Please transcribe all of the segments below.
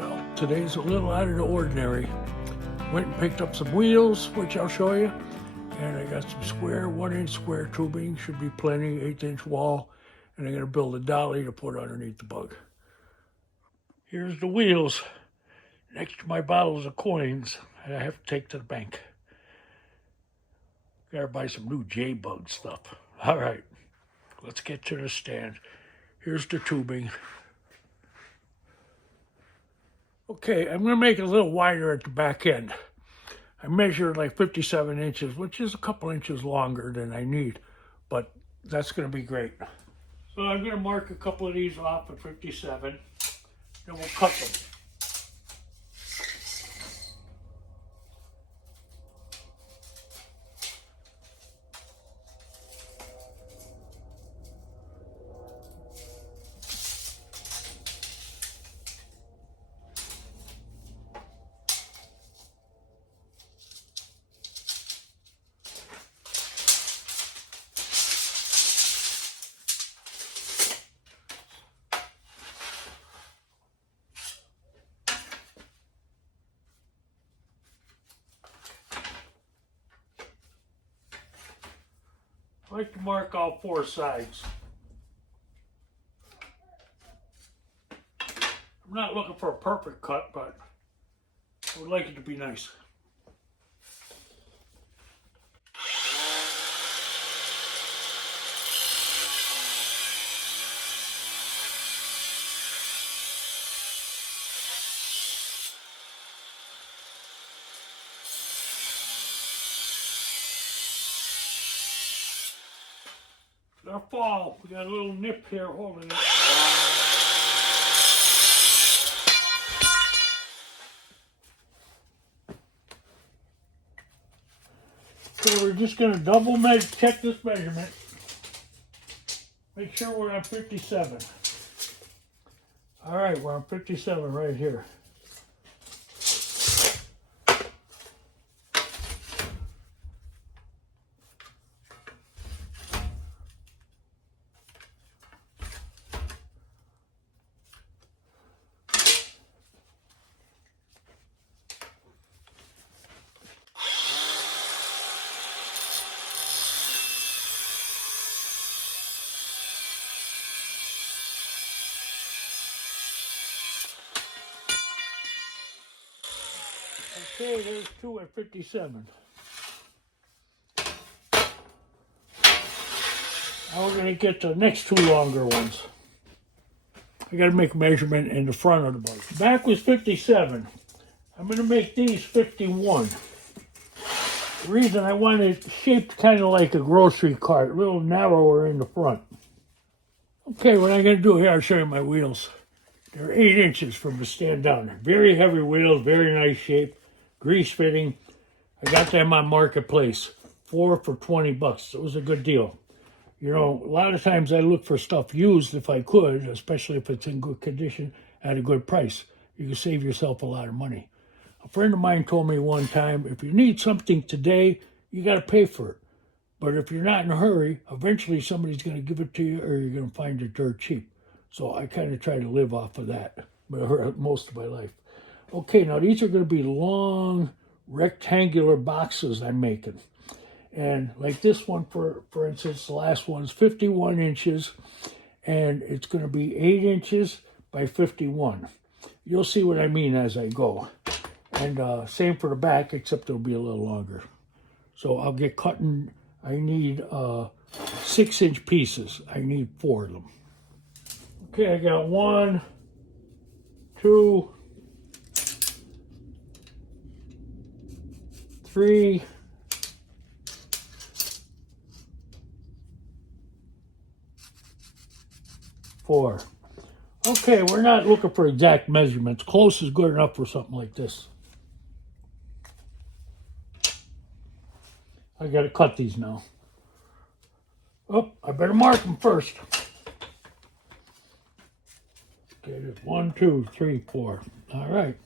Well, today's a little out of the ordinary. Went and picked up some wheels, which I'll show you. And I got some square, 1-inch square tubing, should be plenty, 1/8-inch wall. And I'm gonna build a dolly to put underneath the bug. Here's the wheels next to my bottles of coins that I have to take to the bank. Gotta buy some new J-Bug stuff. All right, let's get to the stand. Here's the tubing. Okay, I'm gonna make it a little wider at the back end. I measured like 57 inches, which is a couple inches longer than I need, but that's gonna be great. So I'm gonna mark a couple of these off at 57, then we'll cut them. I like to mark all 4 sides. I'm not looking for a perfect cut, but I would like it to be nice. Our fall, we got a little nip here holding it. So we're just going to check this measurement. Make sure we're on 57. All right, we're on 57 right here. Okay, there's 2 at 57. Now we're going to get the next 2 longer ones. I got to make a measurement in the front of the bug. Back was 57. I'm going to make these 51. The reason I want it shaped kind of like a grocery cart, a little narrower in the front. Okay, what I'm going to do here, I'll show you my wheels. They're 8 inches from the stand down. Very heavy wheels, very nice shape, grease fitting. I got them on Marketplace, 4 for 20 bucks. It was a good deal. You know, a lot of times I look for stuff used if I could, especially if it's in good condition at a good price. You can save yourself a lot of money. A friend of mine told me one time, if you need something today, you got to pay for it. But if you're not in a hurry, eventually somebody's going to give it to you or you're going to find it dirt cheap. So I kind of try to live off of that most of my life. Okay, now these are going to be long rectangular boxes I'm making. And like this one, for instance, the last one's 51 inches, and it's going to be 8 inches by 51. You'll see what I mean as I go. And same for the back, except it'll be a little longer. So I'll get cutting. I need 6-inch pieces. I need 4 of them. Okay, I got 1, 2, 3, 4. Okay, we're not looking for exact measurements. Close is good enough for something like this. I got to cut these now. Oh, I better mark them first. Okay, there's 1, 2, 3, 4. All right.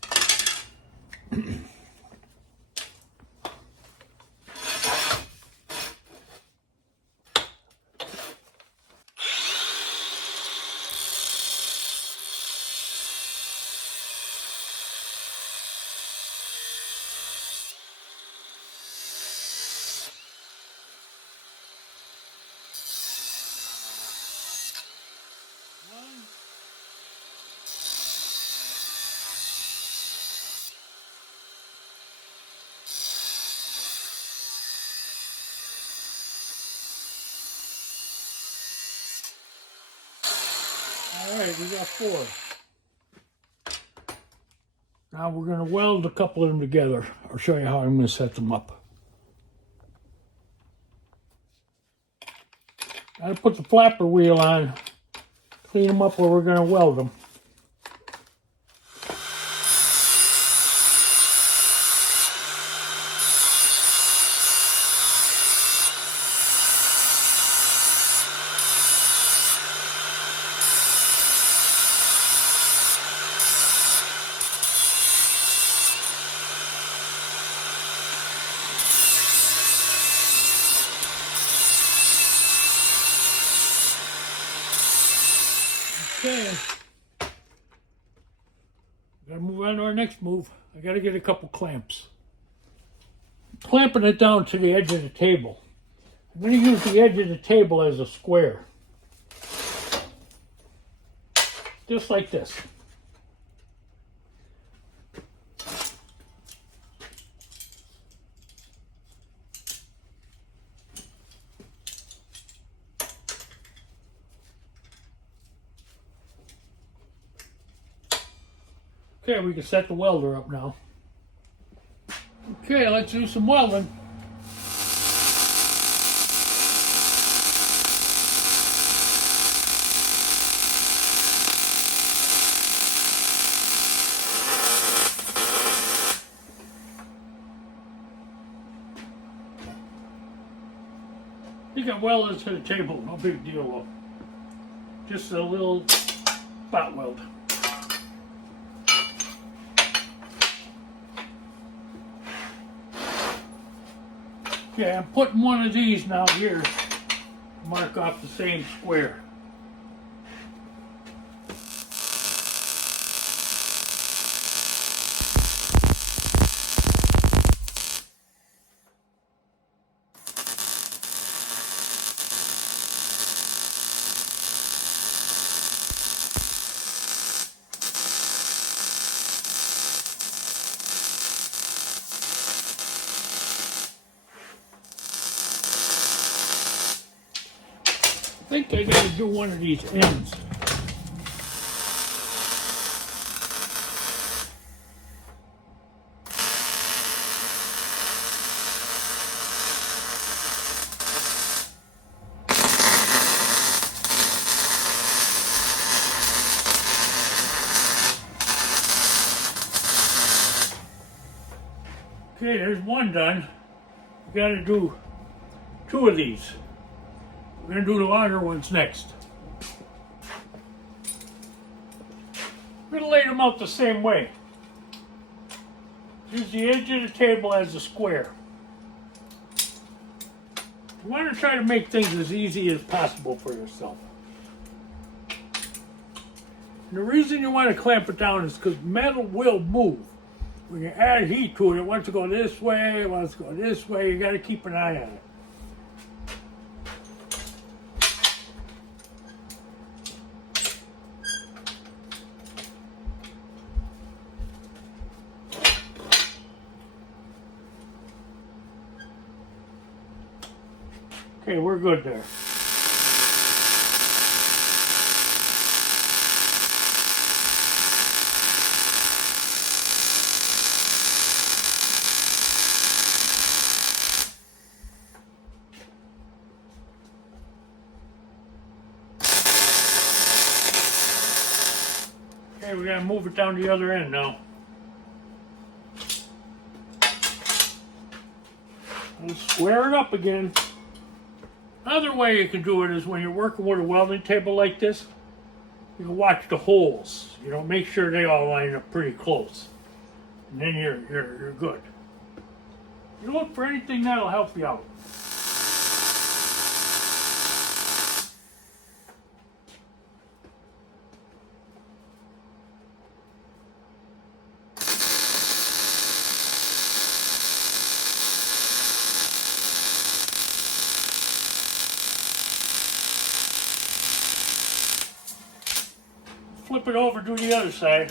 All right, we got 4. Now we're going to weld a couple of them together. I'll show you how I'm going to set them up. I'll put the flapper wheel on, clean them up where we're going to weld them. Okay, gotta move on to our next move. I gotta get a couple clamps. Clamping it down to the edge of the table. I'm gonna use the edge of the table as a square. Just like this. Okay, we can set the welder up now. Okay, let's do some welding. You got welded to the table, no big deal though. Just a little spot weld. Okay, I'm putting one of these now here to mark off the same square. I think I gotta do one of these ends. Okay, there's one done. We gotta do 2 of these. We're going to do the longer ones next. We're going to lay them out the same way. Use the edge of the table as a square. You want to try to make things as easy as possible for yourself. And the reason you want to clamp it down is because metal will move. When you add heat to it, it wants to go this way, it wants to go this way. You got to keep an eye on it. Okay, we're good there. Okay, we gotta move it down the other end now. Let's square it up again. Another way you can do it is when you're working with a welding table like this, you can watch the holes. You know, make sure they all line up pretty close. And then you're good. You look for anything that'll help you out. Flip it over, do the other side.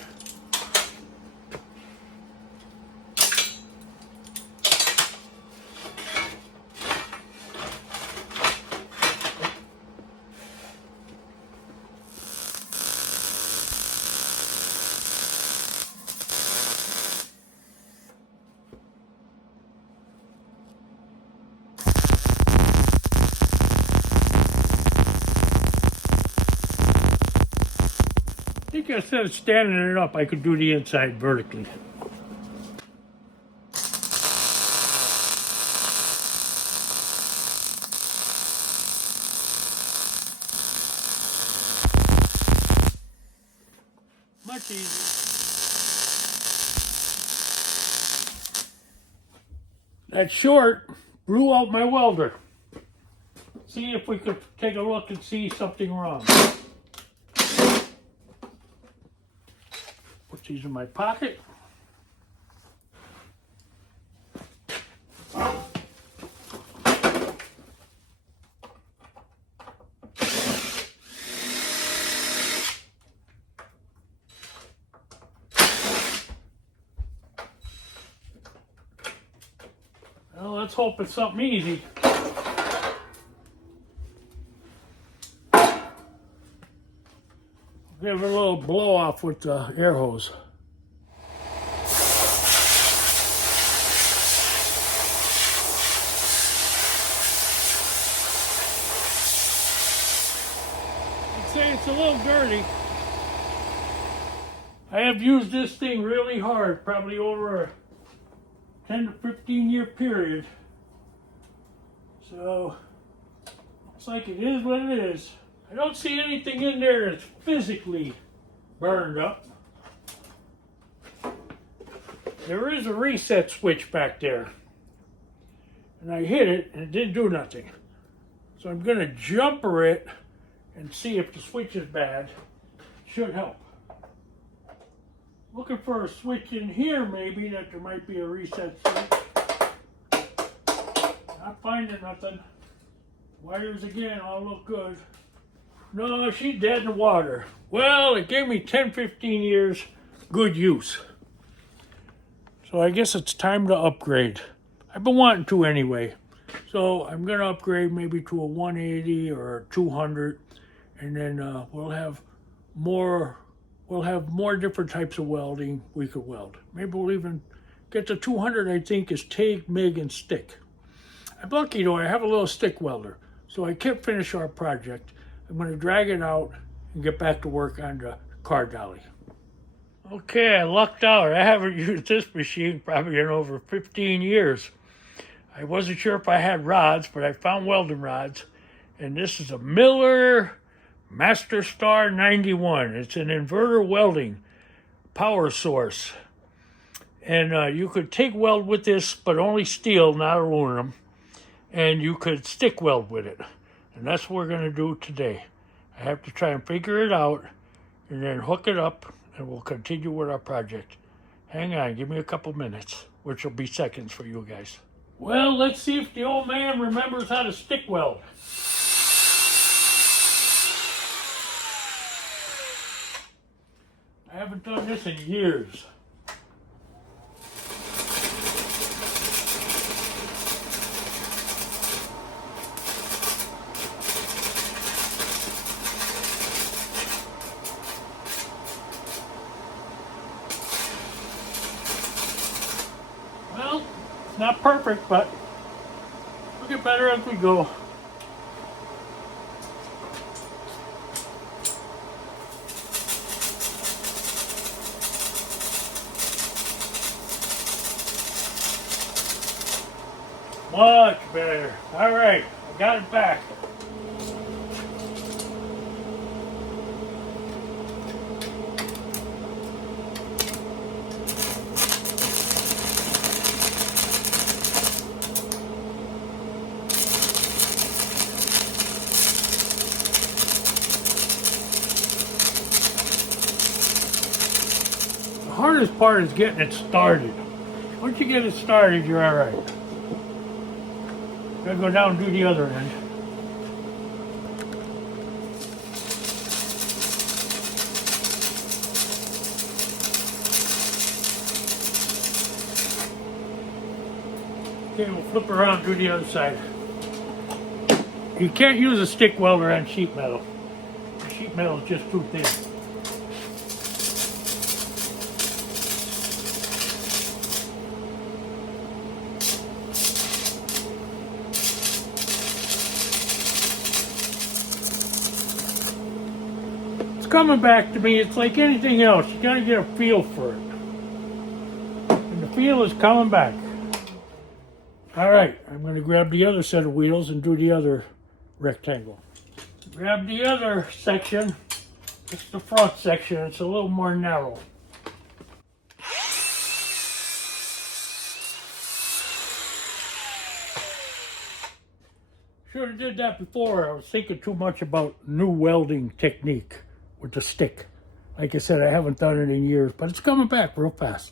think instead of standing it up, I could do the inside vertically. Much easier. That short blew out my welder. See if we could take a look and see something wrong. Put these in my pocket. Well, let's hope it's something easy. Give it a little blow off with the air hose. I'd say it's a little dirty. I have used this thing really hard, probably over a 10 to 15 year period. So, looks like it is what it is. I don't see anything in there that's physically burned up. There is a reset switch back there. And I hit it and it didn't do nothing. So I'm going to jumper it and see if the switch is bad. Should help. Looking for a switch in here maybe that there might be a reset switch. Not finding nothing. Wires again all look good. No, she's dead in the water. Well, it gave me 10, 15 years good use. So I guess it's time to upgrade. I've been wanting to anyway. So I'm going to upgrade maybe to a 180 or a 200. And then we'll have more different types of welding we could weld. Maybe we'll even get the 200, I think, is TIG, MIG, and stick. I'm lucky though, I have a little stick welder. So I can't finish our project. I'm going to drag it out and get back to work on the car dolly. Okay, I lucked out. I haven't used this machine probably in over 15 years. I wasn't sure if I had rods, but I found welding rods. And this is a Miller Master Star 91. It's an inverter welding power source. And you could TIG weld with this, but only steel, not aluminum. And you could stick weld with it. And that's what we're going to do today. I have to try and figure it out and then hook it up and we'll continue with our project. Hang on, give me a couple minutes, which will be seconds for you guys. Well, let's see if the old man remembers how to stick weld. I haven't done this in years. Well, it's not perfect, but we'll get better as we go. Much better. All right, I got it back. The hardest part is getting it started. Once you get it started, you're all right. Gotta go down and do the other end. Okay, we'll flip around and do the other side. You can't use a stick welder on sheet metal. The sheet metal is just too thin. coming back to me. It's like anything else. You gotta get a feel for it. And the feel is coming back. All right, I'm gonna grab the other set of wheels and do the other rectangle. Grab the other section. It's the front section. It's a little more narrow. Should have did that before. I was thinking too much about new welding technique with the stick. Like I said, I haven't done it in years, but it's coming back real fast.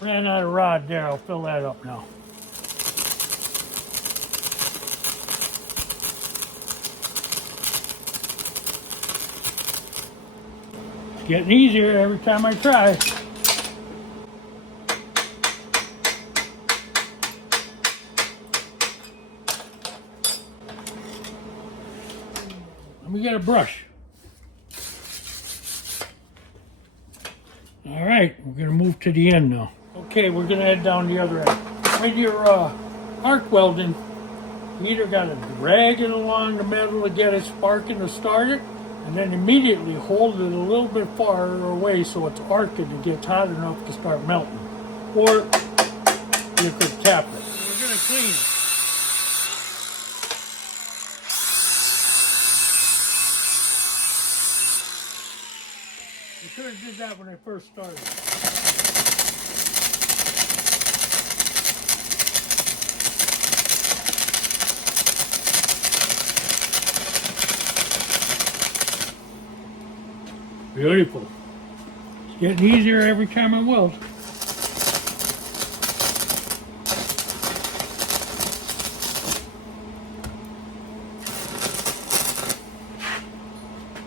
Ran out of rod there. I'll fill that up now. It's getting easier every time I try. Let me get a brush. All right, we're going to move to the end now. Okay, we're going to head down the other end. When you're arc welding, you either got to drag it along the metal to get it sparking to start it, and then immediately hold it a little bit farther away so it's arcing and gets hot enough to start melting. Or you could tap it. We're going to clean it. I should have did that when I first started. Beautiful. It's getting easier every time I weld.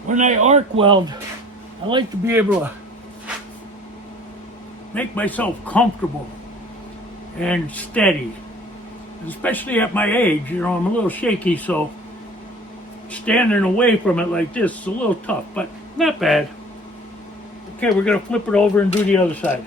When I arc weld, I like to be able to make myself comfortable and steady. Especially at my age, you know, I'm a little shaky, so standing away from it like this is a little tough, but not bad. Okay, we're going to flip it over and do the other side.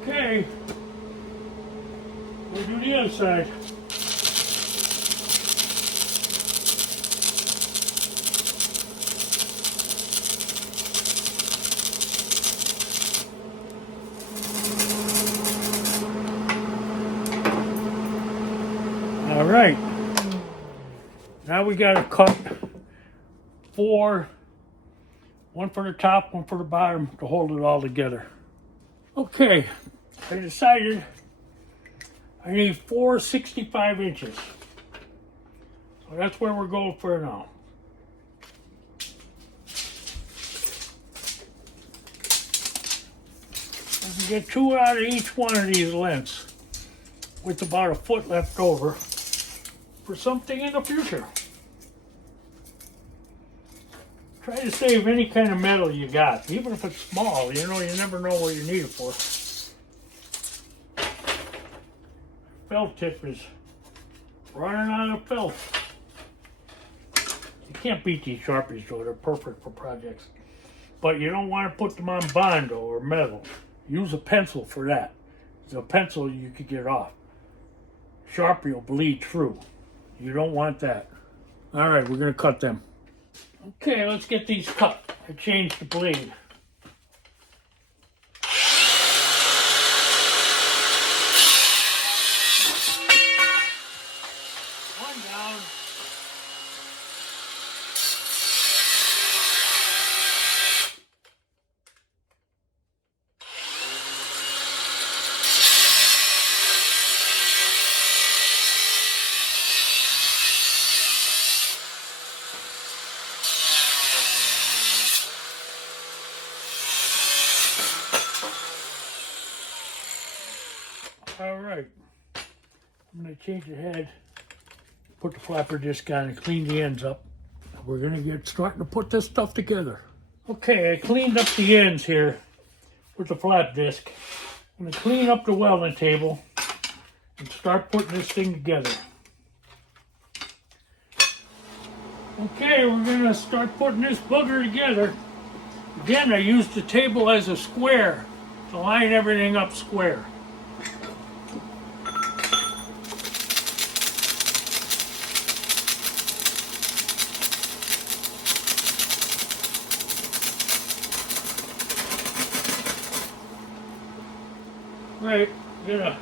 Okay, we'll do the other side. All right, now we got to cut one for the top, one for the bottom to hold it all together. Okay, I decided I need 4 65 inches. So that's where we're going for now. I can get 2 out of each one of these lengths with about a foot left over for something in the future. Try to save any kind of metal you got, even if it's small. You know, you never know what you need it for. Felt tip is running out of felt. You can't beat these Sharpies though, they're perfect for projects. But you don't want to put them on Bondo or metal. Use a pencil for that. It's a pencil you could get off. Sharpie will bleed through. You don't want that. All right, we're going to cut them. Okay, let's get these cut. I changed the blade. Alright, I'm going to change the head, put the flapper disc on and clean the ends up. We're going to get starting to put this stuff together. Okay, I cleaned up the ends here with the flap disc. I'm going to clean up the welding table and start putting this thing together. Okay, we're going to start putting this booger together. Again, I used the table as a square to line everything up square. Right, I'm gonna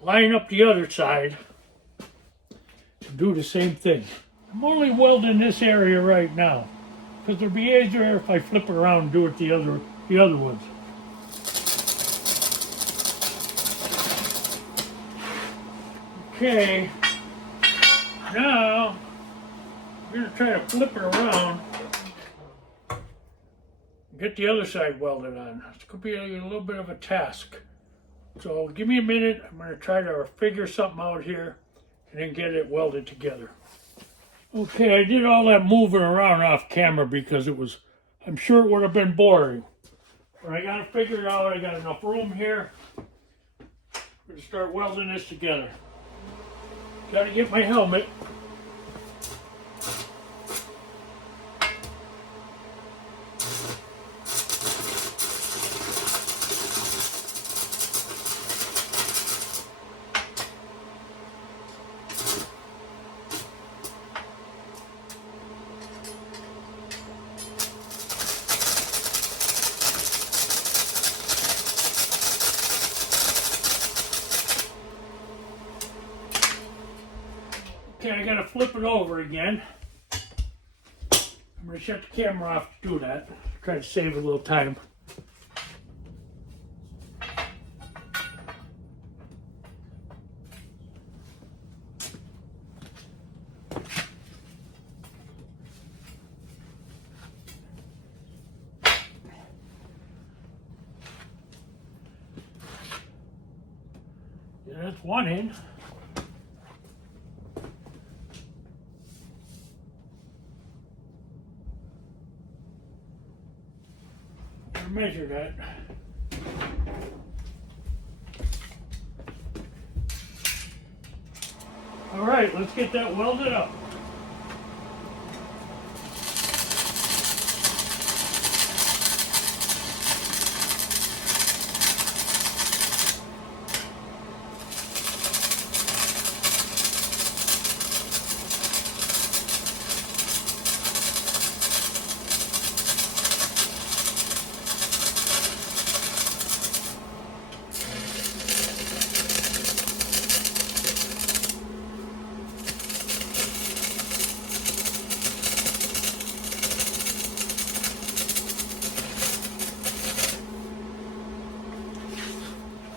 line up the other side and do the same thing. I'm only welding this area right now because it'll be easier if I flip it around and do it the other ones. Okay, now I'm gonna try to flip it around and get the other side welded on. It's gonna be a little bit of a task. So give me a minute, I'm going to try to figure something out here and then get it welded together. Okay, I did all that moving around off camera because I'm sure it would have been boring. But I got to figure it out, I got enough room here. I'm going to start welding this together. Got to get my helmet. Okay, I gotta flip it over again. I'm gonna shut the camera off to do that. Try to save a little time. Yeah, that's one end. Measure that. All right, let's get that welded up.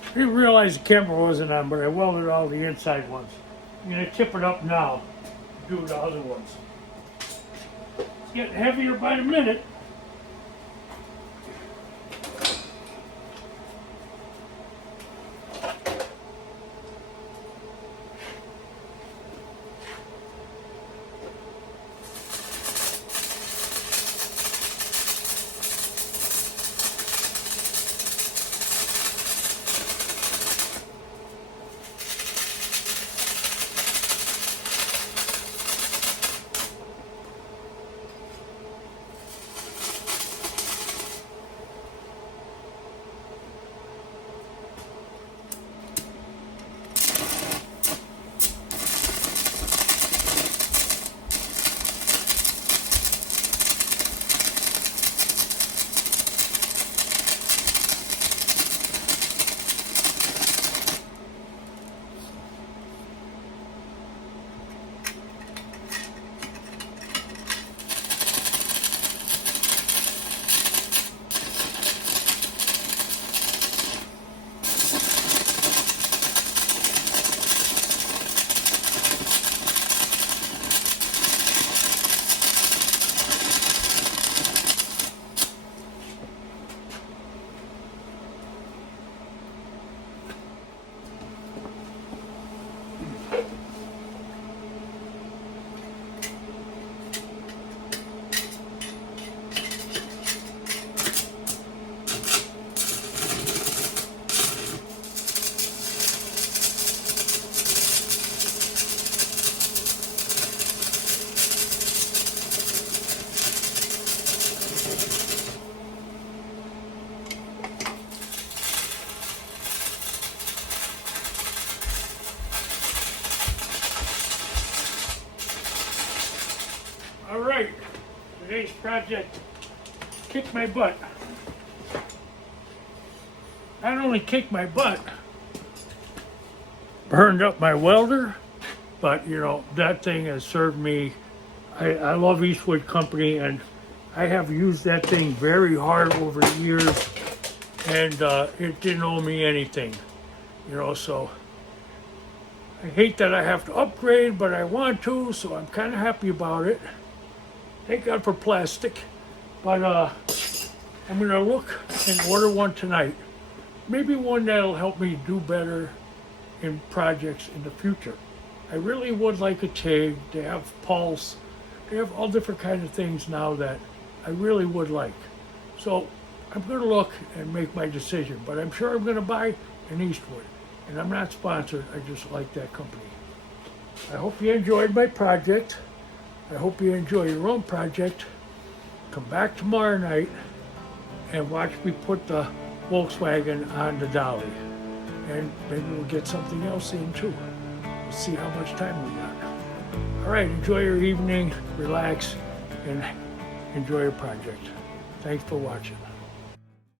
I didn't realize the camera wasn't on, but I welded all the inside ones. I'm going to tip it up now and do the other ones. It's getting heavier by the minute. Today's project kicked my butt. Not only kicked my butt, burned up my welder, but you know, that thing has served me. I love Eastwood Company, and I have used that thing very hard over the years, and it didn't owe me anything, you know, so I hate that I have to upgrade, but I want to, so I'm kind of happy about it. Thank God for plastic, but I'm gonna look and order one tonight. Maybe one that'll help me do better in projects in the future. I really would like a TIG. They have pulse. They have all different kinds of things now that I really would like. So I'm gonna look and make my decision, but I'm sure I'm gonna buy an Eastwood. And I'm not sponsored, I just like that company. I hope you enjoyed my project. I hope you enjoy your own project. Come back tomorrow night and watch me put the Volkswagen on the Dolly. And maybe we'll get something else in too. We'll see how much time we got. All right, enjoy your evening, relax, and enjoy your project. Thanks for watching.